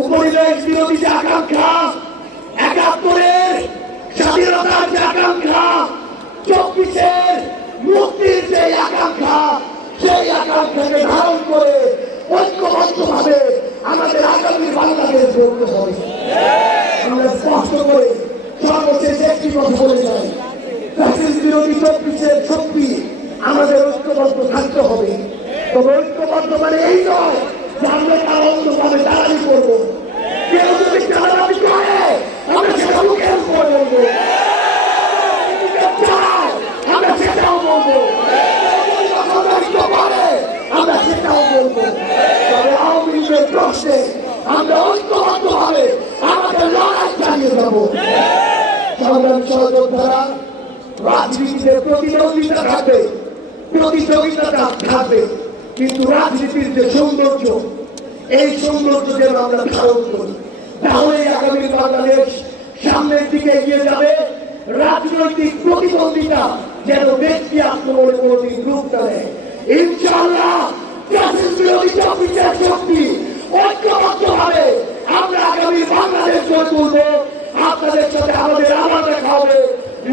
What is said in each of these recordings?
উপনিবেশ বিরোধী যে আকাঙ্ক্ষা, ৭১-এর স্বাধীনতার যে আকাঙ্ক্ষা, ২৪-এর মুক্তির যে আকাঙ্ক্ষা, সেই আকাঙ্ক্ষাকে ধারণ করে ঐক্যবদ্ধভাবে আমাদের আগামী বাংলাদেশ গড়তে হবে। আমরা স্পষ্ট করে সর্বশেষ একটি কথা বলে যাই, ফ্যাসিস্ট বিরোধী ২৪-এর শক্তি আমাদের ঐক্যবদ্ধ থাকতে হবে। তবে ঐক্যবদ্ধ মানে এই নয় যে আমরা তার অন্যভাবে দাঁড়ানি করবো। কেউ যদি চালাবাজি করে আমরা সেটা মুখের উপর বলবো, আমরা সেটাও বলবো, আমরা সেটাও বলবো। তবে আওয়ামী লীগের প্রশ্নে আমরা ঐক্যবদ্ধভাবে আমাদের লড়াই চালিয়ে যাবো। সংগ্রাম সহযোদ্ধারা, রাজনীতিতে প্রতিদ্বন্দ্বিতা থাকবে, প্রতিযোগিতা থাকবে, কিন্তু রাজনীতির যে সৌন্দর্য, এই সৌন্দর্য যেন আমরা ধারণ করি। তাহলে আগামী বাংলাদেশ সামনের দিকে এগিয়ে যাবে। রাজনৈতিক প্রতিদ্বন্দ্বিতা যেন ব্যক্তি আক্রমণে কোনদিন রূপ দেয়। ইনশাআল্লাহ শক্তি ঐক্যবদ্ধভাবে আমরা আগামী বাংলাদেশ গড়ে তুলব। আপনাদের সাথে আমাদের আবার দেখা হবে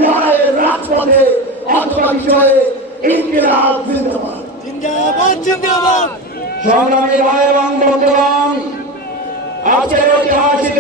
লড়াইয়ের রাজপথে অথবা বিষয়ে। ইনকিলাব জিন্দাবাদ, জিন্দাবাদ, জিন্দাবাদ। সংগ্রামী ভাই এবং বন্ধুগণ, আজকের ঐতিহাসিক